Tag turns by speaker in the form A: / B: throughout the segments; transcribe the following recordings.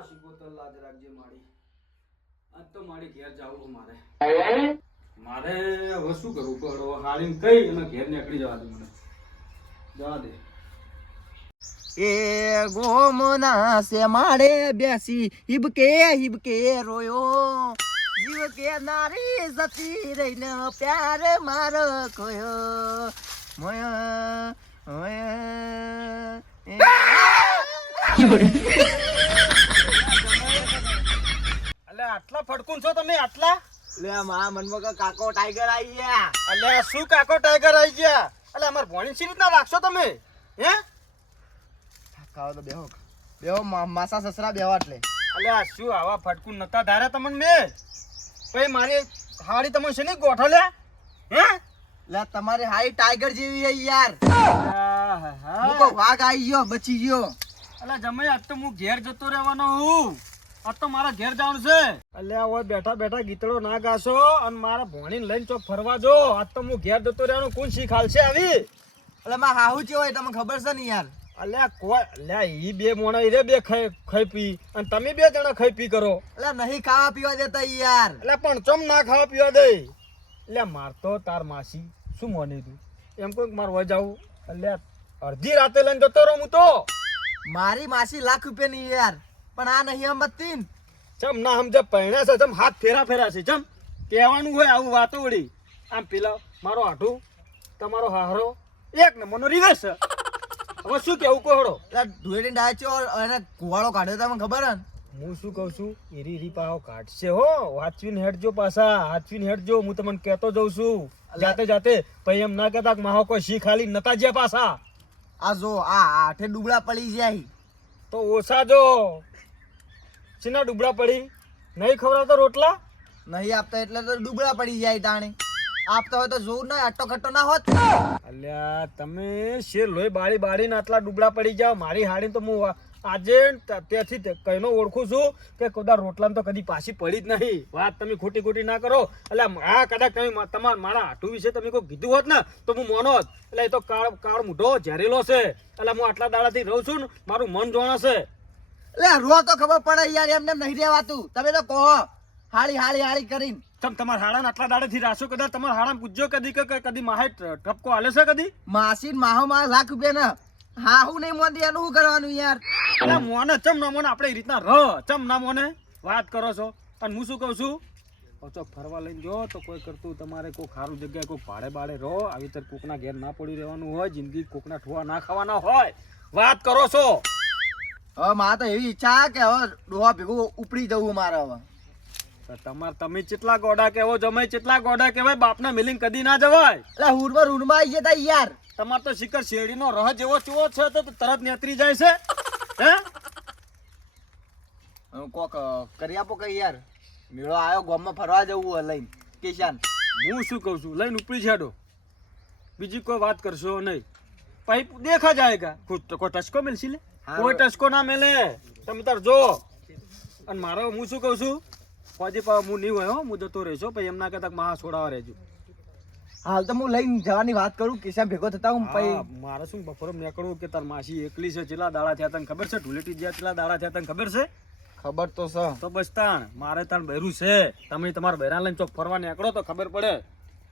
A: શીખોતર લાજ રાખજે મારી. આજ તો મારી ઘેર જવું મારે. મારે હવે શું કરવું? પડો હારીને કઈ અને ઘેર નીકળી જવા દે મને. જવા દે.
B: એ ગોમના સે માડે બેસી. હિબકે હિબકે રોયો. જીવ કે નારી જતી રહીને પ્યાર માર કોયો મોય મોય એ-
A: અલે આટલા ફડકું છો તમે આટલા?
B: લે મા મનમાં કાકો ટાઈગર આઈ ગયા.
A: અલે શું કાકો ટાઈગર આવી ગયા? અલે અમાર ભણી સી રીતના રાખશો તમે? હે?
B: ખાઓ તો બેહો. બેહો માસા સસરા બેવા એટલે
A: અલે શું આવા ફટકું નતા ધાર્યા તમને મેં? પછી મારી હાડી તમે છે ને ગોઠવ્યા હે?
B: લે તમારી હાઈ ટાઈગર જેવી હે યાર. હા હા વાઘ આઈ ગયો બચી ગયો.
A: અલે જમાઈ આજ તો હું ઘેર જતો રહેવાનો હું. આજ તો મારા ઘેર જવાનું છે. અલ્યા ઓય બેઠા બેઠા ગીતડો ના ગાશો અને મારા ભોણીને લઈને ચોક ફરવા જો. આજ તો હું ઘેર જતો રહેવાનું કોણ શીખાલશે આવી?
B: એટલે માં હાહુ છે હોય તમને ખબર છે ને યાર?
A: અલ્યા કોઈ અલ્યા ઈ બે મોણા ઈ રે બે ખાઈ ખાઈ પી અને તમે બે જણા ખાઈ પી કરો.
B: એટલે નહીં ખાવા પીવા દેતા યાર.
A: એટલે પણ ચમ ના ખાવા પીવા દે? એટલે મારતો તાર માસી શું મોની તું? એમ કોઈ માર વજાવું જાવું. એટલે અડધી રાતે લઈને જતો રહું હું તો.
B: મારી માસી લાખ રૂપિયાની યાર. પણ આ નહીં સમજતી.
A: ચમ ના સમજે પૈણા છે ચમ હાથ ફેરા ફેરા છે ચમ. કહેવાનું હોય આવું વાતો વળી. આમ પેલા મારો આઠું તમારો હારો એક નંબરનો રિવેશ છે હવે શું કેવું કોહડો
B: એટલે ડાચ્યો અને કુવાડો કાઢ્યો તમને ખબર હે
A: હું શું કહું છું? એરી રી પાહો કાઢશે હો. વાંચવીને હેડજો પાછા વાંચવીને હેડજો. હું તમને કહેતો જઉં છું. જાતે જાતે પછી એમ ના કહેતા માહો કોઈ શી ખાલી નતા જ્યાં પાછા.
B: આ જો આ આઠે ડુબળા પડી જાય
A: તો ઓછા જો. ચીના ડુબડા પડી. નહીં ખવડાવતો રોટલા?
B: નહીં આપતા એટલે તો ડુબળા પડી જાય તાણે. આપતા હોય તો જોર ના આટો ખટ્ટો ના હોત.
A: અલ્યા તમે શેર લોહી બાળી બાળીને આટલા ડુબડા પડી જાવ મારી હાડી તો હું આજે ત્યાંથી કઈનો ઓળખું છું કે કદાચ રોટલા તો કદી પાછી પડી જ નહીં. વાત તમે ખોટી ખોટી ના કરો. એટલે આ કદાચ તમે તમારા મારા હાટુ વિશે તમે કોઈ કીધું હોત ને તો હું મોનો એટલે એ તો કાળ કાળ મૂઢો ઝેરેલો છે. એટલે હું આટલા દાડાથી રહું છું ને મારું મન જોણા છે
B: એટલે રો તો ખબર પડે યાર એમને એમ નહીં રહેવાતું. તમે તો કહો. હાળી હાળી હાળી કરીને.
A: તમ તમારા હાડાને આટલા દાડેથી રાસો કદાચ તમાર હાડામાં પૂછજો કદી કે કદી માહે ટપકો હાલે છે કદી?
B: માસી માહો માં લાખ રૂપિયા ના. હા હું નહીં મોદી એનું શું કરવાનું યાર?
A: એટલે મોને ચમ ના મોને આપણે એ રીતના રહ ચમ ના મોને વાત કરો છો. અને હું શું કહું છું? તો ફરવા લઈને જો તો કોઈ કરતું તમારે કોઈ ખારું જગ્યાએ કોઈ ભાડે બાડે રહો. આવી રીતે કોકના ઘેર ના પડી રહેવાનું હોય જિંદગી કોકના ઠોવા ના ખાવાના હોય. વાત કરો છો.
B: હવે મારે તો એવી ઈચ્છા કે હવે ડોહા ભેગું ઉપડી જવું મારે હવે.
A: તો તમાર તમે કેટલા ગોડા કહેવો જમે કેટલા ગોડા કહેવાય બાપના મિલિંગ કદી ના જવાય.
B: એટલે હુડમાં રૂડમાં આવી જતા યાર.
A: તમાર તો શિખર શેરડીનો રહ જેવો ચેવો છે તો તરત નેતરી જાય છે. હે?
B: કોક કરી આપો કઈ યાર. મેળો આવ્યો ગામમાં ફરવા જવું લઈને. કિશાન.
A: હું શું કહું છું? લઈને ઉપડી છેડો બીજી કોઈ વાત કરશો નહીં. પાઇપ દેખા જાયગા કા? કોઈ ટચકો મિલશી લે. કોઈ ટસકો ના મેલે. તમે તાર જો. અને મારો હું શું કહું છું? પછી પા હું નહીં હોય હો હું જતો રહેશો પછી એમના ના કહેતા કે મહા છોડાવા રહેજો.
B: હાલ તો હું લઈને જવાની વાત કરું કિશાન ભેગો થતા હું પછી
A: મારે શું બપોરે નીકળવું કે તાર માસી એકલી છે કેટલા દાડા થયા તને ખબર છે? ઢુલેટી જ્યાં કેટલા દાડા થયા તને ખબર છે?
B: ખબર તો છે.
A: તો બસ તાણ મારે તાણ બહેરું છે. તમે તમારા બહેરા લઈને ચોક ફરવા નીકળો તો ખબર પડે.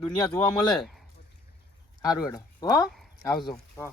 A: દુનિયા જોવા મળે.
B: સારું એડો
A: હો?
B: આવજો.
A: હા.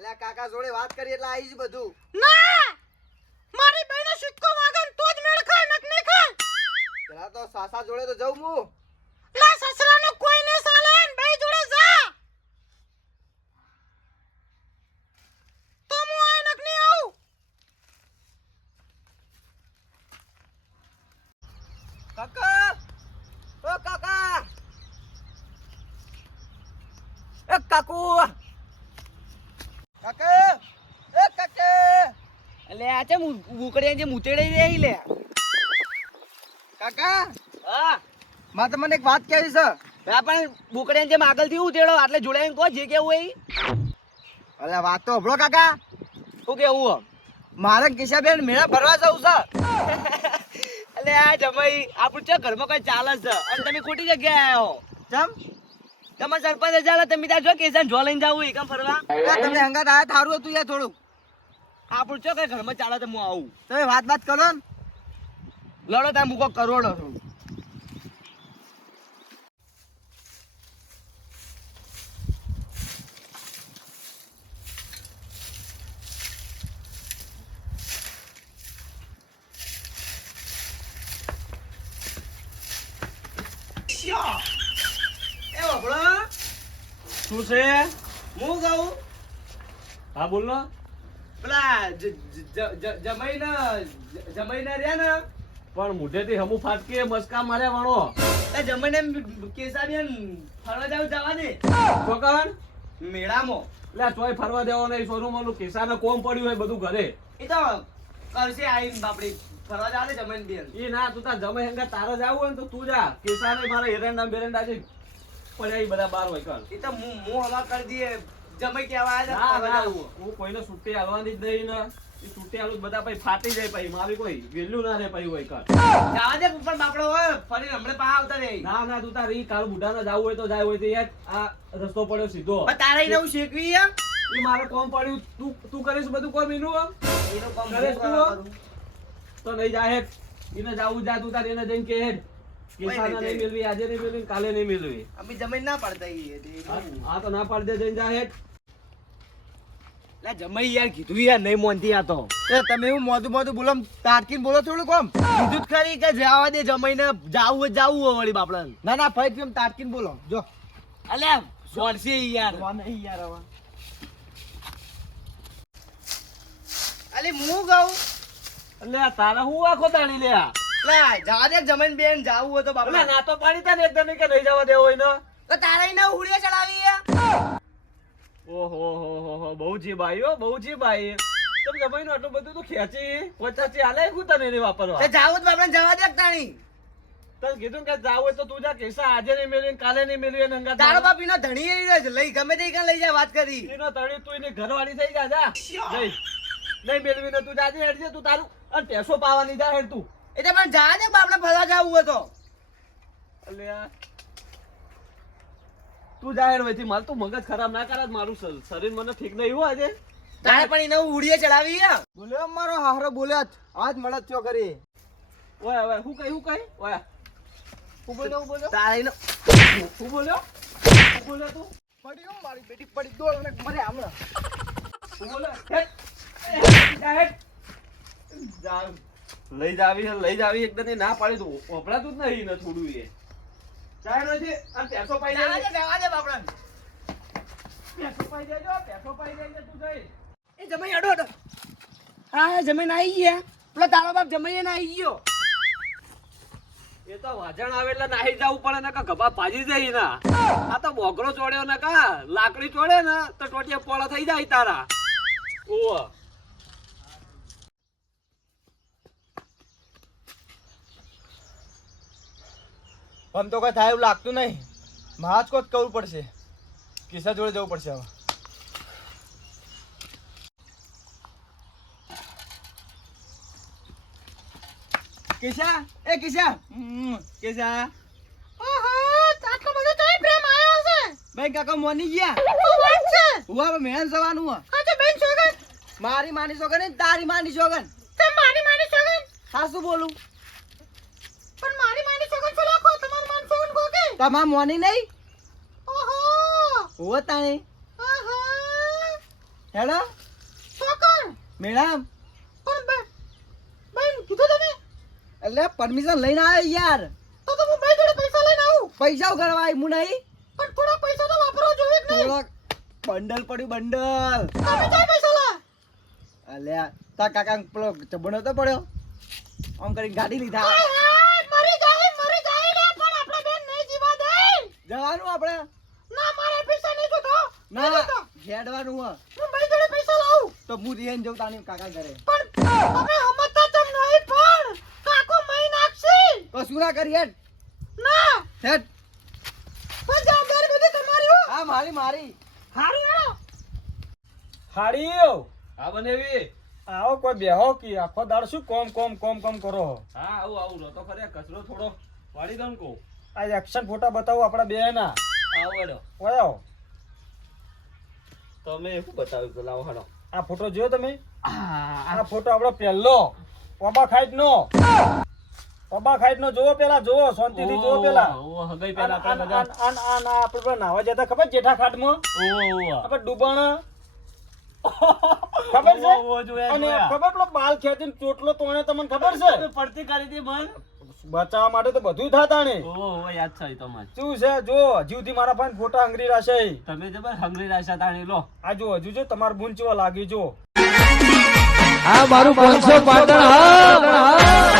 B: એટલે કાકા જોડે વાત કરી એટલે આવી જ બધું. ના! મારી બહેનો સિક્કો વાગન તો જ મેળ ખાય નક નહીં ખાય. પેલા તો સાસા જોડે તો જઉં હું.
C: લા સસરાનો કોઈ ને સાલે ને ભાઈ જોડે જા. તો હું નક નહીં આવું.
B: કાકા! ઓ કાકા! એ કાકુ!
D: આ છે ઉકળે જે મુતેડી દે લે.
B: કાકા
D: હા.
B: માં તમને એક વાત કહેવી છે.
D: આ પણ બુકડે જેમ આગળથી ઉતેડો એટલે જોડાઈને કહો જે કેવું હોય
B: અરે વાત તો હભળો કાકા.
D: શું કેવું
B: મારે કિશાબેન મેળા ભરવા જવું છે.
D: એટલે આ જમાઈ આપણું છે ઘરમાં કઈ ચાલે છે? અને તમે ખોટી જગ્યાએ આવ્યો
B: ચમ?
D: તમે સરપંચ ચાલે તમે ત્યાં જો કેસન જો લઈને જાવું એકમ ફરવા.
B: તમે હંગાત આયા થારું હતું યાર થોડુંક.
D: આપણું છો કઈ ઘરમાં ચાલે તો હું આવું.
B: તમે વાત વાત કરો ને.
D: લડો ત્યાં મૂકો કરોડો. એ વભળો
E: શું છે?
D: હું કહું
E: હા બોલ ને.
D: પેલા જમાઈ જ- જ- જમાઈને જમાઈને રહ્યા ને.
E: પણ મોઢેથી હમુ ફાટકે મસ્કા માર્યા વાળો.
D: એ જમાઈને કેસાબિયન ફરવા જાવ જવા દે
E: છોકન
D: મેળામાં
E: એટલે ચોય ફરવા દેવો નહીં સોનું મોનું કેસાને કોમ પડ્યું હોય બધું ઘરે.
D: એ તો કરશે આઈ બાપડી. ફરવા જાવ દે જમાઈને બેન.
E: એ ના તું તાર જમાઈ હંગા તારે જાવું હોય ને તો તું જા. કેસાને મારા એરંડા બેરંડા છે પડ્યા બધા બાર હોય કર
D: એ તો હું હું હવા કરી દઈએ જમાઈ કેવા
E: ના ના હું કોઈને છૂટી હાલવાની જ નહીં ને. એ છૂટી હાલું બધા પછી ફાટી જાય પછી મારી કોઈ વેલ્યુ ના રહે પછી હોય કર
D: જાવું. દે ઉપર બાપડો હોય ફરી હમણે પા આવતા રે
E: ના ના તું તારી કાલ બુઢા ના જાવ હોય તો જાય હોય તો યાર. આ રસ્તો પડ્યો સીધો.
D: તારે એને હું શીખવી એમ?
E: ઈ મારે કોમ પડ્યું. તું તું કરીશ બધું કોમ એનું
D: એનું કોમ કરીશ
E: તું? તો નહીં જાય એને જાવું જા તું તાર એને જઈને કે હેડ. આજે નહીં મેળવી કાલે નહીં મિલવી.
D: અમે જમીન ના પડતા.
E: આ તો ના પાડી દે જઈને જા હેડ.
D: લા જમાઈ યાર કીધું યાર નહીં મોનતી આ તો.
B: એ તમે એવું મોધું મોધું બોલો તારકીન બોલો થોડું કોમ
D: કીધું ખરી કે જવા દે જમાઈને જાવું જાવું હોય વળી બાપડા
B: ના ના ફરી તમે તારકીન બોલો. જો.
D: અલ્યા સોલસી યાર.
B: નહીં યાર હવે.
D: અલે હું કહું?
E: અલે તારે હું આખો દાડી લે?
D: લા જવા દે જમીન બેન જાવું હોય તો બાપડા
E: ના તો પાણી તને એકદમ કે નહીં જવા દેવો હોય ને?
D: તો તારે એને ઉડીએ ચડાવી
E: ઓહો હો હો હો બહુ જીબ આવી બહુ જીબ આવી તમે જમાઈનું આટલું બધું તું ખેંચી પચાસી હાલે હું તને એને વાપરવા?
D: જાવ તો આપણે જવા દે તાણી.
E: તને કીધું કે જાવ હોય તો તું જા કેસા આજે નહીં મેળવી કાલે નહીં મેળવી એને હંગાત
D: તારો બાપ એનો ધણી એ જ લઈ ગમે તે ઈકન લઈ જાય વાત કરી.
E: એનો તળી તું એની ઘરવાળી થઈ જા જા. નહીં નહીં મેળવી ને તું જાજે હેડજે તું તારું અને પૈસો પાવાની જા હેડ તું.
D: એટલે પણ જા દે બાપને ફરવા જાવું હોય તો.
E: અલ્યા. તું જાહેર હોય માર તું મગજ ખરાબ ના કરાત મારું શરીર મને ઠીક નહીં હોય આજે.
D: તારે પણ એને ઉડીએ ચડાવી
B: બોલ્યો મારો હારો બોલ્યો. આજ મળત થયો કરી
E: ઓય ઓય હું કઈ હું કઈ ઓય. હું બોલ્યો હું બોલ્યો?
D: તારે એનો
E: હું બોલ્યો? હું બોલ્યો તું?
B: પડી ગયો મારી બેટી પડી દોડ અને મરે હમણાં.
E: હું બોલ્યો? હેડ હેડ, જા લઈ જાવી લઈ જાવી એકદમ ના પાડી દઉં વપરાતું જ નહીં ને થોડું એ. ચાલ રોજે આ પેસો પાઈ
D: જવા
E: જાય
D: દે જવા દે
E: પાઈ દેજો પેસો પાઈ જાય તું જઈ.
D: એ જમાઈ અડો અડો. હા જમીન આવી ગયા. પેલો તારો બાપ જમાઈ ને આવી ગયો.
E: એ તો વાજણ આવે એટલે નાહી જવું પડે ને કા ગભા જાય ના આ તો બોકરો ચોડ્યો ને કા લાકડી ચોડે ને તો ટોટિયા પોળા થઈ જાય તારા. ઓવ
B: આમ તો કઈ થાય એવું લાગતું નહીં. મહાજ કોત કરવું પડશે. કિસ્સા જોડે જવું પડશે હવે કિસ્સા? એ કિસ્સા? કિસ્સા. ભાઈ કાકા મોની ગયા. મેહન જવાનું હો.
C: તો બેન સોગન
B: મારી માની સોગન તારી માની સોગન
C: તે મારી માની સોગન
B: સાસુ બોલું
C: પણ મારી માની સોગન છે લાખો તમાર માન કો કે
B: તમાર મોની નહીં?
C: ઓહો!
B: તાણી. હેડો.
C: સોગન
B: મેડમ
C: પણ બેન કીધું તમે?
B: એટલે પરમિશન લઈને આવ્યો યાર. પૈસા ઉઘાડવા આવી હું નહીં.
C: પણ થોડા પૈસા તો વાપરો જોઈએ જ નહીં.
B: બંડલ પડ્યું બંડલ.
C: તમે ક્યાં પૈસા લા?
B: અલ્યા તા કાકા પેલો ચબણો તો પડ્યો. આમ કરીને ગાડી લીધા
C: હાય હાય મરી જાય મરી જાય લે પણ આપણે બેન નહીં જીવા દે
B: જવાનું આપણે?
C: ના મારે પૈસા નહીં જોતો.
B: ના. હેડવાનું હો
C: હું ભાઈ જોડે પૈસા લાવું.
B: તો હું રેન જઉં તાની કાકા ઘરે.
C: પણ તમે હમતા તેમ નહીં પણ કાકો મહી નાખશે.
B: કશું ના કરી હેડ
C: ના.
B: હેડ.
C: પણ જવાબદારી બધી તમારી હો.
B: હા મારી મારી.
C: હારી હેડો
A: હાડીઓ
E: હા બનેવી.
A: આવો કોઈ બેહો કે આખો દાડ શું કોમ કોમ કોમ કોમ કરો હા?
E: આવું આવું તો ખરે કચરો થોડો વાળી દઉં કહું.
A: આ એક્શન ફોટા બતાવો આપણા બે ના
E: આવો હેડો તમે શું બતાવ્યું તો લાવો હેડો
A: આ ફોટો જોયો તમે? આ ફોટો આપણો પહેલો. ઓબા ખાઈટ નો ઓબા ખાઈટ નો જોવો પેલા જોવો શાંતિથી જોવો પેલા
E: આપડે હગઈ પેલા આપણે બધા.
A: આન- આન- આન આપણે પેલા નાહવા જતા ખબર જેઠા ખાટમાં
E: ઓ
A: આપણે ડૂબાણા. ખબર છે? અને ખબર પેલો બાલ ખેંચીને ચોટલો તોણે તમને ખબર છે?
E: પડતી કરી હતી મન.
A: બચાવવા માટે તો બધું થતા ને
E: ઓ ઓ યાદ છે તમારે.
A: શું છે? જો હજુ સુધી મારા પાસે ફોટા હંગરી રાશે
E: તમે જબર હંગરી રાશા તાણી લો.
A: આ જો હજુ જો તમાર બૂન ચેવા લાગી જો.
F: આ મારું પાંચસો પાટણ હા